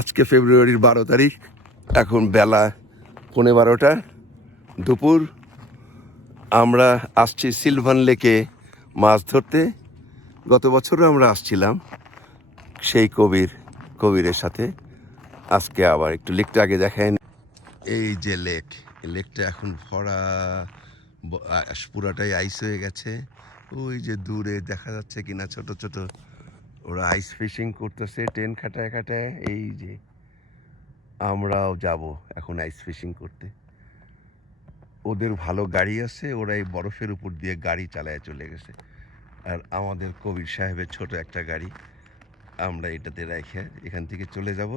আজকে ফেব্রুয়ারির 12 তারিখ, এখন বেলা 11:15 দুপুর। আমরা আসছি সিলভান লেকে মাছ ধরতে। গত বছরও আমরা আসছিলাম সেই কবিরের সাথে। আজকে আবার একটু লেকটা আগে দেখায়। এই যে লেক, এই লেকটা এখন ভরা, পুরাটাই আইস হয়ে গেছে। ওই যে দূরে দেখা যাচ্ছে কিনা ছোট ছোট ওরা আইস ফিশিং করতেছে ট্রেন খাটায় খাটায়। এই যে আমরাও যাব এখন আইস ফিশিং করতে। ওদের ভালো গাড়ি আছে, ওরা এই বরফের উপর দিয়ে গাড়ি চালায় চলে গেছে। আর আমাদের কবির সাহেবের ছোট একটা গাড়ি, আমরা এটাতে রেখে এখান থেকে চলে যাব।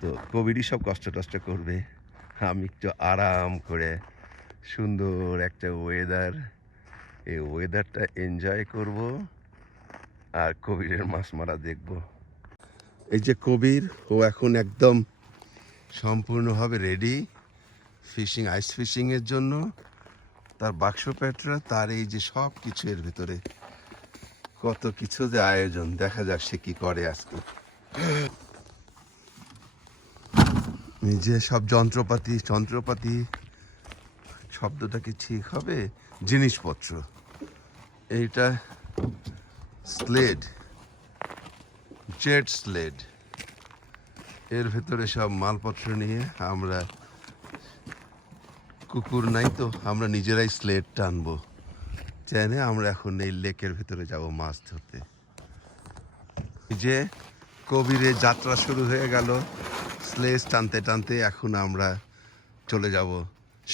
তো কবিরই সব কষ্ট টষ্ট করবে, আমি একটু আরাম করে সুন্দর একটা ওয়েদার, এই ওয়েদারটা এনজয় করব আর কবিরের মাছ মারা দেখব। এই যে কবির, ও এখন একদম সম্পূর্ণভাবে রেডি ফিশিং, আইস ফিশিংয়ের জন্য। তার বাক্স প্যাটরা, তার এই যে সব কিছু, এর ভিতরে কত কিছু যে আয়োজন। দেখা যাক সে কি করে আজকে। নিজে সব যন্ত্রপাতি শব্দটা কি ঠিক হবে, জিনিসপত্র। এইটা স্লেড, জেট স্লেড, এর ভেতরে সব মালপত্র নিয়ে আমরা, কুকুর নাই তো আমরা নিজেরাই স্লেড টানবো, টেনে আমরা এখন এই লেকের ভেতরে যাব মাছ ধরতে। যে কবিরের যাত্রা শুরু হয়ে গেল স্লেজ টানতে টানতে। এখন আমরা চলে যাব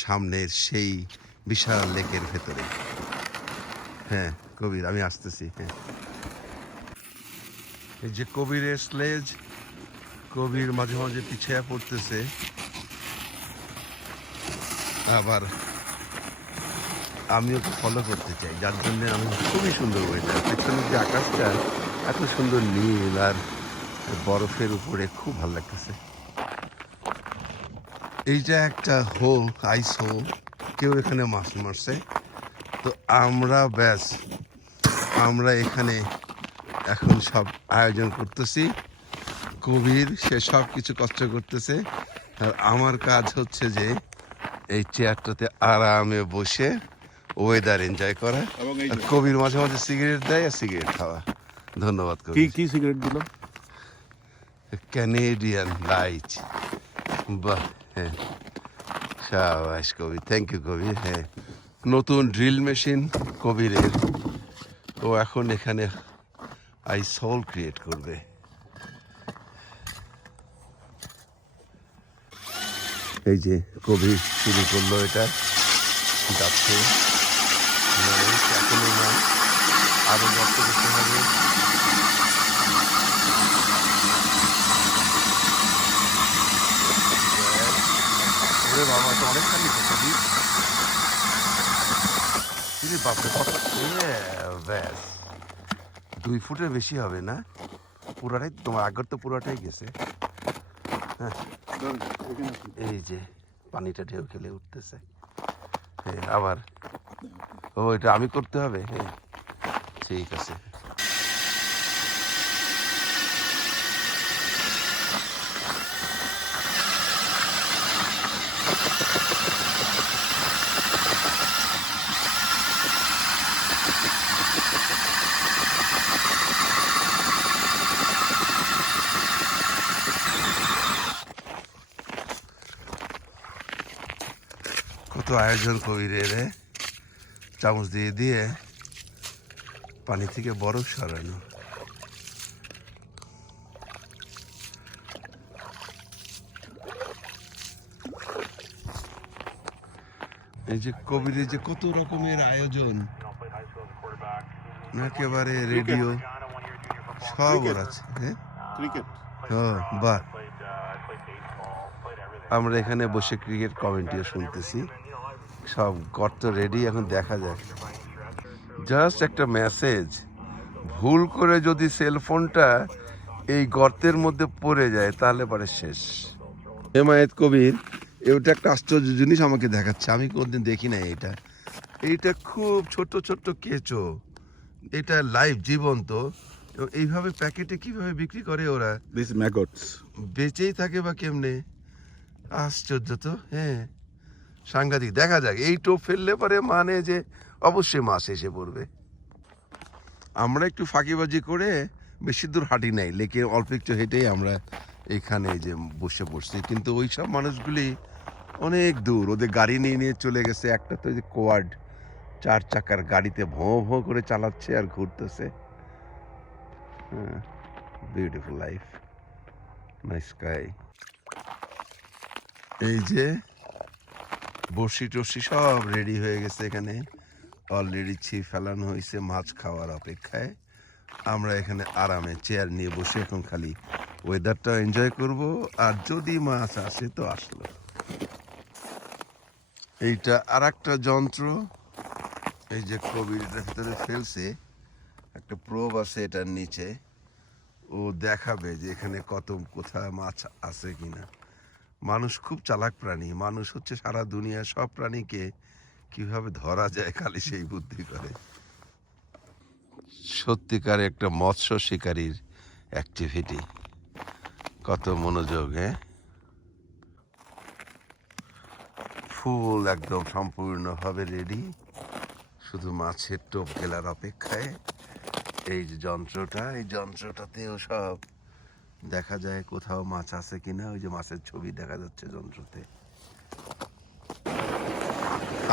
সামনের সেই বিশাল লেকের ভেতরে। হ্যাঁ কবির, আমি আসতেছি। হ্যাঁ, এই যে কবিরের স্লেজ, কবির মাঝে মাঝে পিছিয়ে পড়তেছে, আবার আমিও তো ফলো করতে চাই, যার জন্য আমি খুবই সুন্দর ওয়েদার। পেছনের যে আকাশটা এত সুন্দর নীল আর বরফের উপরে, খুব ভালো লাগতেছে। এইটা একটা হোল, আইস হোল, কেউ এখানে মাছ মারছে। তো আমরা এখানে এখন সব আয়োজন করতেছি। কবির সে সব কিছু কষ্ট করতেছে, আর আমার কাজ হচ্ছে যে এই চেয়ারটাতে আরামে বসে ওয়েদার এনজয় করা। আর কবির মাঝে মাঝে সিগারেট দেয় আর সিগারেট খাওয়া। ধন্যবাদ কবির। কি সিগারেট দিল? Canadian light. বাহ, হ্যাঁ, সাবাস কবির, থ্যাংক ইউ কবির। হ্যাঁ, নতুন ড্রিল মেশিন কবিরের, ও এখন এখানে আইস হোল ক্রিয়েট করবে। এই যে কবির শুরু করলো, এটা যাচ্ছে, এখনো না, আরো গর্ত করতে হবে। ওরে বাবা, তো অনেক খালি কবি, বাপরে কত, ব্যাস 2 ফুটের বেশি হবে না, পুরাটাই তোমার আগের তো পুরাটাই গেছে। হ্যাঁ, এই যে পানিটা ঢেউ খেলে উঠতেছে। হ্যাঁ, আবার ও এটা আমি করতে হবে। হ্যাঁ ঠিক আছে। কত আয়োজন কবিরের, চামচ দিয়ে দিয়ে পানি থেকে বরফ সরানো। এই যে কবিরের যে কত রকমের আয়োজন, একেবারে রেডিও সব ওর আছে। হ্যাঁ, বাহ, আমরা এখানে বসে ক্রিকেট কমেন্ট্রিও শুনতেছি। সব গর্ত রেডি, এখন দেখা যায়। জাস্ট একটা মেসেজ, ভুল করে যদি সেলফোনটা এই গর্তের মধ্যে পড়ে যায় তাহলে পরে শেষ। হেমায়েত কবির এটা একটা আশ্চর্য জিনিস আমাকে দেখাচ্ছে, আমি কোনদিন দেখি না। এইটা খুব ছোট্ট ছোট্ট কেঁচো, এটা লাইভ জীবন্ত, এইভাবে প্যাকেটে কিভাবে বিক্রি করে ওরা? These maggots. বেঁচেই থাকে বা কেমনে? আশ্চর্য তো, হ্যাঁ, সাংঘাতিক। দেখা যাক, এই টোপ ফেললে পরে মানে যে অবশ্যই মাছ এসে পড়বে। আমরা একটু ফাঁকিবাজি করে বেশি দূর হাঁটি নাই, লেকে অল্প একটু হেঁটেই আমরা এখানে এই যে বসে পড়ছি। কিন্তু ওই সব মানুষগুলি অনেক দূর, ওদের গাড়ি নিয়ে নিয়ে চলে গেছে। একটা তো যে কোয়াড 4 চাকার গাড়িতে ভোঁ ভোঁ করে চালাচ্ছে আর ঘুরতেছে। হ্যাঁ, বিউটিফুল লাইফ, নাইস স্কাই। এই যে বড়শি টর্শি সব রেডি হয়ে গেছে এখানে, অলরেডি ছিপ ফেলানো হয়েছে মাছ খাওয়ার অপেক্ষায়। আমরা এখানে আরামে চেয়ার নিয়ে বসে এখন খালি ওয়েদারটা এনজয় করব, আর যদি মাছ আসে তো আসলো। এইটা আর একটা যন্ত্র, এই যে কবির এটার ভিতরে ফেলছে, একটা প্রোব আছে এটার নিচে, ও দেখাবে যে এখানে কোথায় মাছ আছে কিনা। মানুষ খুব চালাক প্রাণী, মানুষ হচ্ছে সারা দুনিয়ার সব প্রাণীকে কিভাবে ধরা যায় খালি সেই বুদ্ধি করে। সত্যিকার একটা মৎস্য শিকারীর অ্যাক্টিভিটি, কত মনোযোগ। হ্যাঁ, ফুল একদম সম্পূর্ণভাবে রেডি, শুধু মাছের টোপ গেলার অপেক্ষায়। এই যে যন্ত্রটা, এই যন্ত্রটাতেও সব দেখা যায় কোথাও মাছ আছে কিনা। ওই যে মাছের ছবি দেখা যাচ্ছে যন্ত্রতে।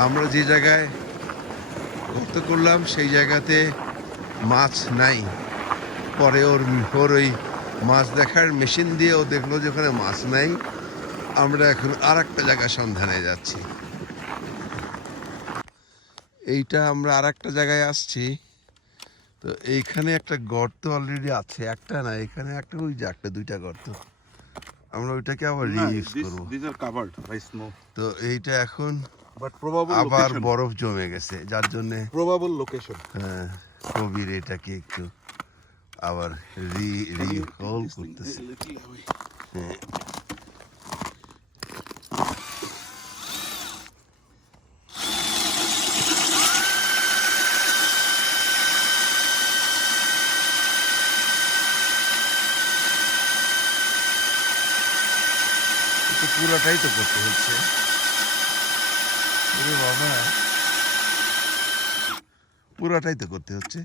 আমরা যে জায়গায় গর্ত করলাম সেই জায়গাতে মাছ নাই। পরে ওর ওই মাছ দেখার মেশিন দিয়ে ও দেখলো যে ওখানে মাছ নাই। আমরা এখন আর একটা জায়গার সন্ধানে যাচ্ছি। এইটা আমরা আর একটা জায়গায় আসছি। তো এইখানে একটা গর্ত অলরেডি আছে, একটা না, এখানে একটা, ওই যে একটা, দুইটা গর্ত। আমরা ওইটাকে আবার রিইউজ করবো। These are covered by snow. তো এইটা এখন But probable আবার location. বরফ জমে গেছে, যার জন্যে Probable location. হ্যাঁ, কবির এটাকে একটু আবার রিহোল করতেছে। হ্যাঁ, তো পুরাটাই তো করতে হচ্ছে। ওরে বাবা, পুরাটাই তো করতে হচ্ছে।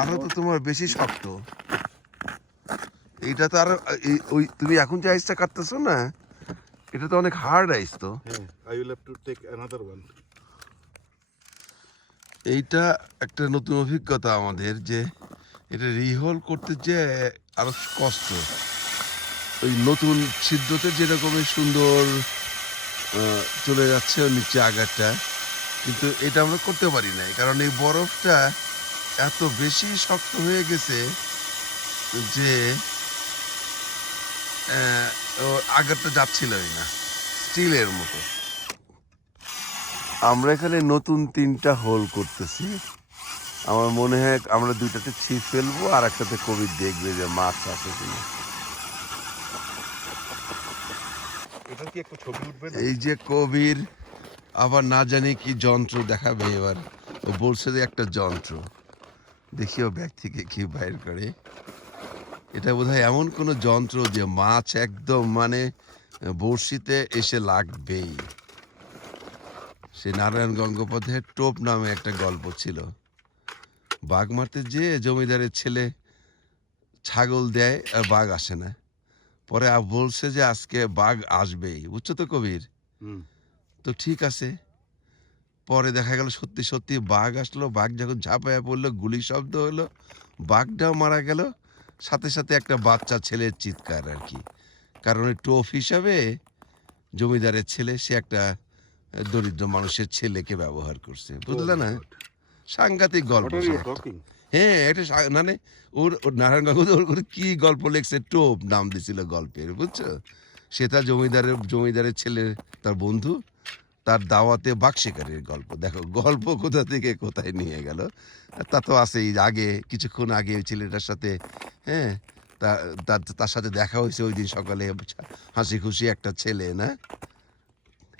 আরো তো তোমার বেশি শক্ত। এইটা তো আরো ওই তুমি এখন যে আইসটা কাটতেছো না, এটা তো অনেক হার্ড আইস তো। Yeah, I will have to take another one. এইটা একটা নতুন অভিজ্ঞতা আমাদের, যে এটা রিহোল করতে যে আরো কষ্ট। ওই নতুন ছিদ্রতে যেরকমের সুন্দর চলে যাচ্ছে ওর নিচে আগারটা, কিন্তু এটা আমরা করতে পারি নাই, কারণ এই বরফটা এত বেশি শক্ত হয়ে গেছে যে আগারটা যাচ্ছিলই না, স্টিলের মতো। আমরা এখানে নতুন 3টা হোল করতেছি। আমার মনে হয় আমরা 2টাতে ছিপ ফেলবো, আর একটাতে কবির দেখবে যে মাছ আছে কিনা। এটা কি একটু ছবি উঠবে না? এই যে কবির আবার না জানি কি যন্ত্র দেখাবে এবার। ও বলছে যে একটা যন্ত্র, দেখিও ব্যাগ থেকে কি বাইর করে। এটা বোধহয় এমন কোনো যন্ত্র যে মাছ একদম মানে বড়শিতে এসে লাগবেই। সে নারায়ণ গঙ্গোপাধ্যায়ের টোপ নামে একটা গল্প ছিল। বাঘ মারতে যেয়ে জমিদারের ছেলে ছাগল দেয় আর বাঘ আসে না। পরে বলছে যে আজকে বাঘ আসবেই, বুঝছো তো কবির? তো ঠিক আছে। পরে দেখা গেল সত্যি সত্যি বাঘ আসলো। বাঘ যখন ঝাঁপায়া পড়লো, গুলি শব্দ হলো, বাঘটাও মারা গেল। সাথে সাথে একটা বাচ্চা ছেলের চিৎকার আর কি। কারণ ওই টোপ হিসাবে জমিদারের ছেলে, সে একটা দরিদ্র মানুষের ছেলেকে ব্যবহার করছে, বুঝলে না? সাংঘাতিক গল্প। What are you talking? হ্যাঁ, এটা মানে ওর নারায়ণ গঙ্গোপাধ্যায় ওর কি গল্প লেখছে, টোপ নাম দিছিল গল্পের, বুঝছো? সে তার জমিদারের ছেলে, তার বন্ধু, তার দাওয়াতে বাঘ শিকারের গল্প। দেখো গল্প কোথা থেকে কোথায় নিয়ে গেল। তা তো আছেই। আগে কিছুক্ষণ আগে ওই ছেলেটার সাথে, হ্যাঁ, তার সাথে দেখা হয়েছে ওই দিন সকালে, হাসি খুশি একটা ছেলে না।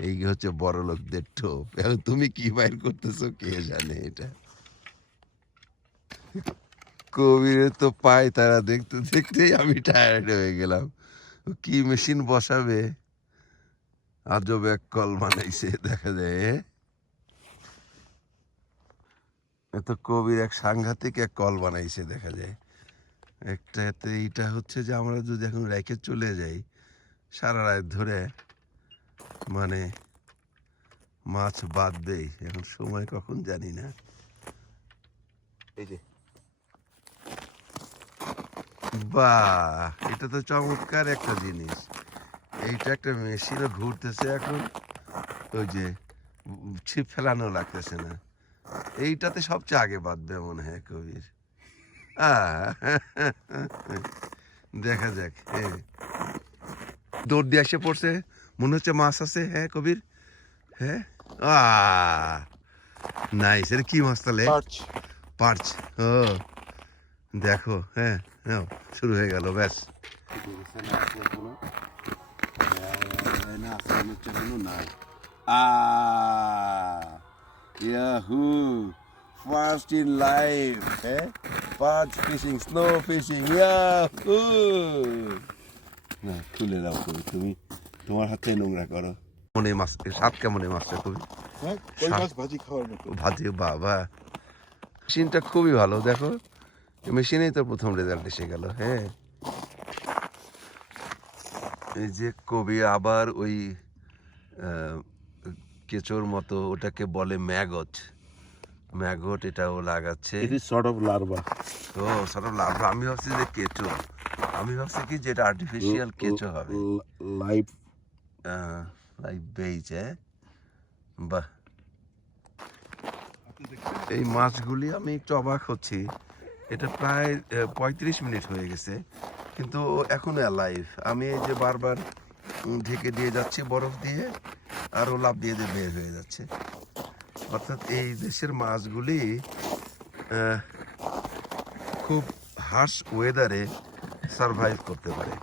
এই হচ্ছে বড় লোকদের টোপ। এখন তুমি কি বাইর করতেছো কে জানে। এটা কবিরের তো পায় তারা দেখতে দেখতেই আমি টায়ার্ড হয়ে গেলাম। ও কি মেশিন বসাবে, আজব এক কল বানাইছে দেখা যায়। এত কবির এক সাংঘাতিক এক কল বানাইছে দেখা যায়। একটাতে এইটা হচ্ছে যে আমরা যদি এখন রেখে চলে যাই সারা রাত ধরে, মানে মাছ বাঁধবেই, এখন সময় কখন জানি না। এই যে বাহ, এটা তো চমৎকার একটা জিনিস। এইটা একটা মেশিনও ঘুরতেছে এখন, ওই যে ছিপ ফেলানো লাগতেছে না। এইটাতে সবচেয়ে আগে বাঁধবে মনে হয় কবির। দেখা যাক। হ্যাঁ, দৌড় দিয়ে এসে পড়ছে, মনে হচ্ছে মাছ আছে। হ্যাঁ কবির, হ্যাঁ। নাইস, এটা কি মাছ তাহলে? Perch. পার্চ। ও দেখো, হ্যাঁ হ্যাঁ, শুরু হয়ে গেল ব্যাস। ইয়াহু, ফার্স্ট ইন লাইফ, হ্যাঁ, perch fishing, snow fishing, yahoo. না খুলে দাও কবি, তুমি তোমার হাতে নোংরা করো। মনে মাছ, স্বাদ কেমন এই মাছটা কবি? হ্যাঁ, কই মাছ ভাজি খাওয়ার মতো। ভাজি, বাবা মেশিনটা খুবই ভালো। দেখো মেশিনেই তো প্রথম রেজাল্ট এসে গেল। হ্যাঁ, এই যে কবি আবার ওই কেঁচোর মতো, ওটাকে বলে ম্যাগট, ম্যাগট এটাও লাগাচ্ছে। It is sort of larva. ও সব লাভ, আমি ভাবছি যে কেঁচো, আমি ভাবছি কি যেটা আর্টিফিশিয়াল কেঁচো হবে। Live. লাইক বেইজ, হ্যাঁ, বাহ। এই মাছগুলি আমি একটু অবাক হচ্ছি, এটা প্রায় 35 মিনিট হয়ে গেছে কিন্তু এখনো অ্যালাইভ। আমি এই যে বারবার ঢেকে দিয়ে যাচ্ছি বরফ দিয়ে, আর ও লাফ দিয়ে দিয়ে বের হয়ে যাচ্ছে। অর্থাৎ এই দেশের মাছগুলি খুব হার্শ ওয়েদারে সারভাইভ করতে পারে।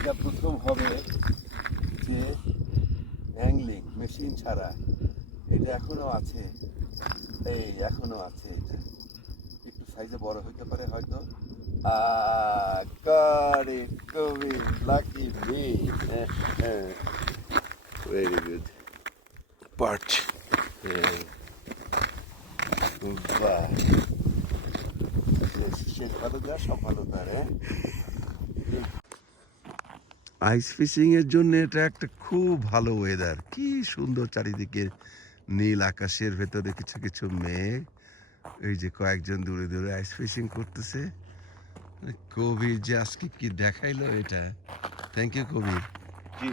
এটা প্রথম হবে যে অ্যাংলিং মেশিন ছাড়া, এটা এখনো আছে, এই এখনো আছে। এটা একটু সাইজে বড় হইতে পারে হয়তো। করে কবি, লাকি মি, ভেরি গুড পার্চ। বাহ, শেষ ভালো যা সব ভালো তার। আইস ফিশিং এর জন্য এটা একটা খুব ভালো ওয়েদার। কি সুন্দর চারিদিকে নীল আকাশের ভেতরে কিছু কিছু মেঘ, এই যে কয়েকজন দূরে দূরে আইস ফিশিং করতেছে। কবির যে আজকে কি দেখাইলো এটা, থ্যাংক ইউ কবির। জি।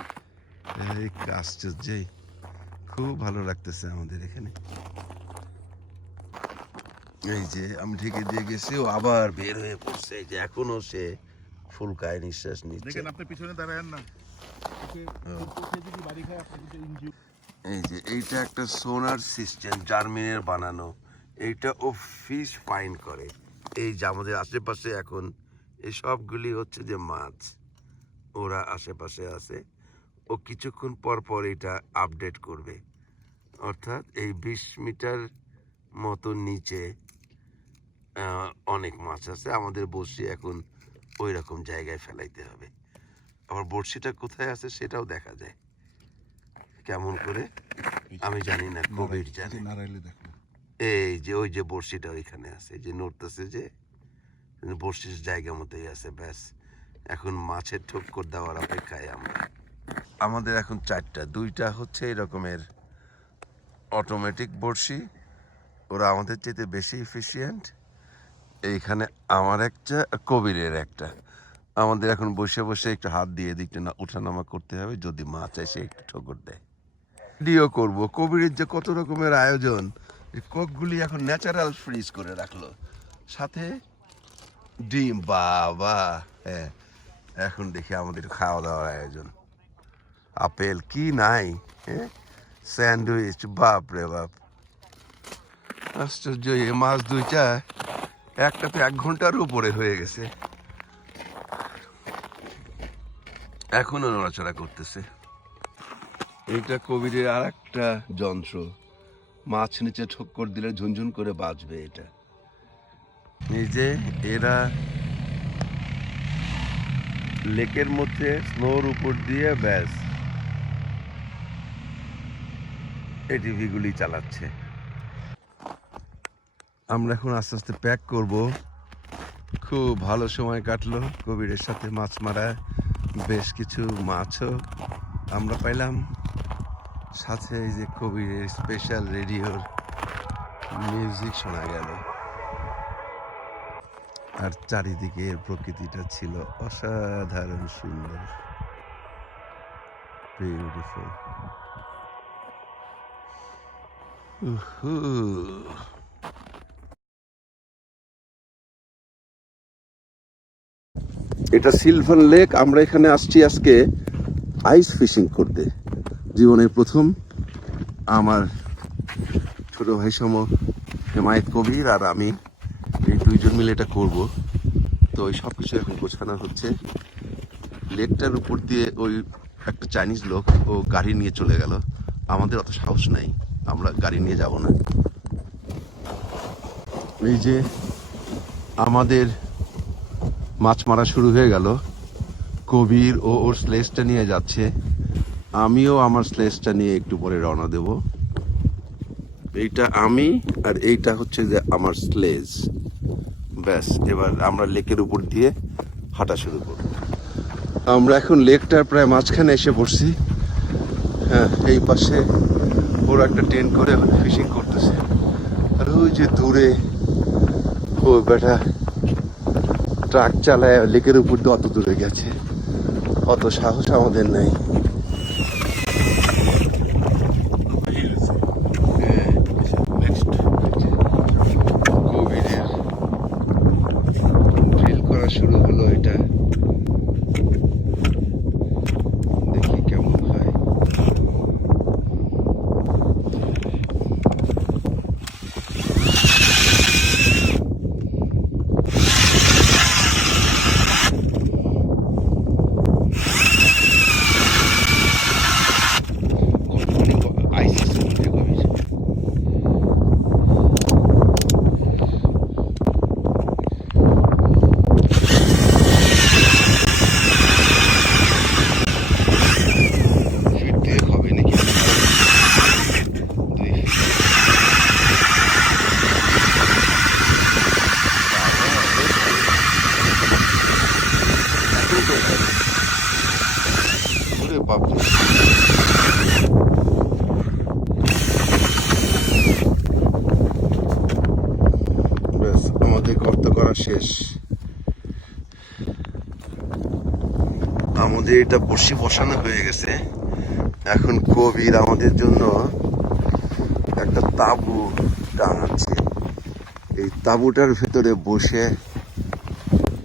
এই আশ্চর্যই, খুব ভালো লাগতেছে আমাদের এখানে। এই যে আমি ঢেকে দিয়ে গেছি, ও আবার বের হয়ে পড়ছে। এই যে এখনো সে ফুলকায় নিঃশ্বাস নিচ্ছে। দেখেন আপনি পিছনে দাঁড়ায়েন না। ওকে যদি বাড়ি খায় আপনি কিন্তু ইনজিউ। এই যে এইটা একটা সোনার সিস্টেম জার্মিনের বানানো, এইটা ও ফিশ ফাইন্ড করে। এই যে আমাদের আশেপাশে এখন এই সবগুলি হচ্ছে যে মাছ, ওরা আশেপাশে আছে, ও কিছুক্ষণ পর পর এটা আপডেট করবে। অর্থাৎ এই 20 মিটার মতো নিচে অনেক মাছ আছে, আমাদের বড়শি এখন ওই রকম জায়গায় ফেলাইতে হবে। আবার বড়শিটা কোথায় আছে সেটাও দেখা যায় কেমন করে আমি জানি না, কবির জানে। নারাইলে দেখো। এই যে ওই যে বড়শিটা ওইখানে আছে, যে নড়তেছে, যে বড়শির জায়গা মতোই আছে। ব্যাস, এখন মাছের ঠক্কর দেওয়ার অপেক্ষায় আমরা। আমাদের এখন 4টা, 2টা হচ্ছে এই রকমের অটোমেটিক বড়শি, ওরা আমাদের চাইতে বেশি এফিশিয়েন্ট। এইখানে আমার একটা, কবিরের একটা। আমাদের এখন বসে বসে একটু হাত দিয়ে দিকটা না উঠানামা করতে হবে, যদি মাছ এসে একটু ঠোকর দেয়। ভিডিও করব। কবিরের যে কত রকমের আয়োজন, এই কোকগুলি এখন ন্যাচারাল ফ্রিজ করে রাখলো, সাথে ডিম। বাবা, হ্যাঁ, এখন দেখি আমাদের খাওয়া দাওয়ার আয়োজন। আপেল কি নাই, হ্যাঁ, স্যান্ডউইচ, বাপ রে বাপ, আশ্চর্য। এই মাছ দুইটা, একটা তো 1 ঘন্টার উপরে হয়ে গেছে, এখনো নড়াচড়া করতেছে। এটা কবিরের আর একটা যন্ত্র, মাছ নিচে ঠক্কর দিলে ঝুনঝুন করে বাজবে এটা। এই যে এরা লেকের মধ্যে স্নোর উপর দিয়ে ব্যাস এটিভিগুলি চালাচ্ছে। আমরা এখন আস্তে আস্তে প্যাক করব। খুব ভালো সময় কাটলো কবিরের সাথে মাছ মারা, বেশ কিছু মাছও আমরা পাইলাম, সাথে এই যে কবিরের স্পেশাল রেডিওর মিউজিক শোনা গেল। আর চারিদিকে প্রকৃতিটা ছিল অসাধারণ সুন্দর, বিউটিফুল। এটা সিলভার লেক। আমরা এখানে আসছি আজকে আইস ফিশিং করতে। জীবনের প্রথম আমার ছোট ভাই সম হেমায়েত কবির আর আমি, এই 2 জন মিলে এটা করব। তো ওই সব কিছু এখন গোছানো হচ্ছে। লেকটার উপর দিয়ে ওই একটা চাইনিজ লোক, ও গাড়ি নিয়ে চলে গেল। আমাদের অত সাহস নাই, আমরা গাড়ি নিয়ে যাব না। এই যে আমাদের মাছ মারা শুরু হয়ে গেল। কবির ও ওর স্লেজটা নিয়ে যাচ্ছে, আমিও আমার স্লেজটা নিয়ে একটু পরে রওনা দেব। এইটা আমি, আর এইটা হচ্ছে যে আমার স্লেজ। ব্যাস, এবার আমরা লেকের উপর দিয়ে হাঁটা শুরু করব। আমরা এখন লেকটার প্রায় মাঝখানে এসে পড়ছি। হ্যাঁ, এই পাশে ওরা একটা টেন্ট করে ফিশিং করতেছে। আর ওই যে দূরে ও বেটা ট্রাক চালায় লেকের উপর দিয়ে অত দূরে গেছে, অত সাহস আমাদের নেই। কবিরের ড্রিল করা শুরু হলো, এটা দেখি কেমন হয়। ব্যাস, আমাদের গর্ত করা শেষ। আমাদের এটা বসি বসানো হয়ে গেছে। এখন কবির আমাদের জন্য একটা তাঁবু টানাচ্ছে। এই তাঁবুটার ভেতরে বসে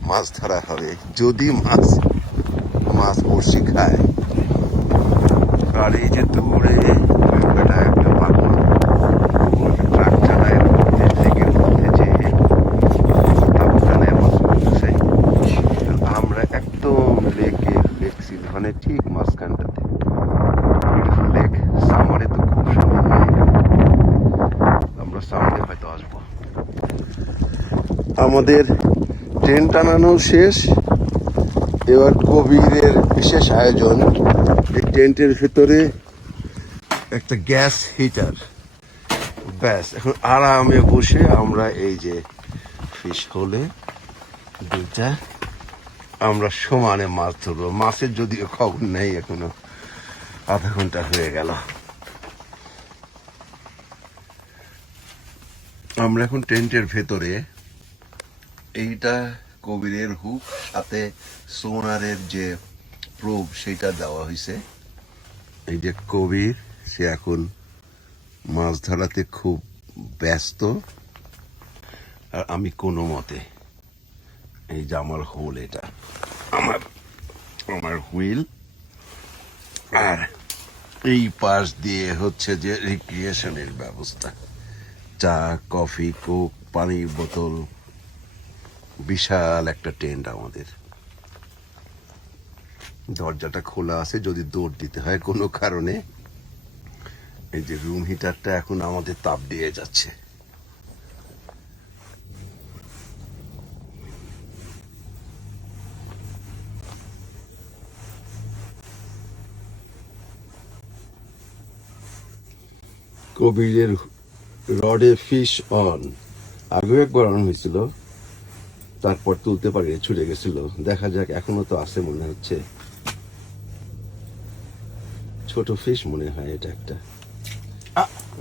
মাছ ধরা হবে, যদি মাছ বড়শি খায়। আর এই যে দূরে একটা পাগল ট্রাক চালায় লেকের মধ্যে, যে তাঁবু টানায় মাছ ধরতেছে। আমরা একদম লেক সিলভানের ঠিক মাঝখানটাতে। Beautiful lake. সামারে তো খুব সুন্দর হয়। আমরা সামারে হয়তো আসবো। আমাদের টেন্ট টানানো শেষ। এবার কবিরের বিশেষ আয়োজন, এই টেন্টের ভেতরে একটা গ্যাস হিটার। ব্যাস, এখন আরামে বসে আমরা এই যে ফিশ হোলে দুইটা আমরা সমানে মাছ ধরবো। মাছের যদিও খবর নেই এখনো, ½ ঘন্টা হয়ে গেল। আমরা এখন টেন্টের ভেতরে। এইটা কবিরের হুক, সাথে সোনারের যে প্রোব সেটা দেওয়া হয়েছে। এই যে কবির, সে এখন মাছ ধরাতে খুব ব্যস্ত, আর আমি কোনো মতে, এই যে আমার হোল, এটা আমার আমার হুইল, আর এই পাশ দিয়ে হচ্ছে যে রিক্রিয়েশনের ব্যবস্থা, চা, কফি, কোক, পানির বোতল, বিশাল একটা টেন্ট আমাদের। দরজাটা খোলা আছে যদি দৌড় দিতে হয় কোনো কারণে। এই যে রুম হিটারটা এখন আমাদের তাপ দিয়ে যাচ্ছে। কবিরের রডে ফিশ অন, আগেও একবার অন হয়েছিল, তারপর তুলতে পারি, ছুটে গেছিল। দেখা যাক, এখনো তো আছে মনে হচ্ছে। ছোট ফিশ মনে হয় এটা একটা।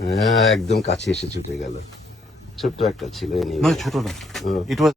হ্যাঁ, একদম কাছে এসে ছুটে গেল। ছোট্ট একটা ছিল। না, ছোট না, ও। it was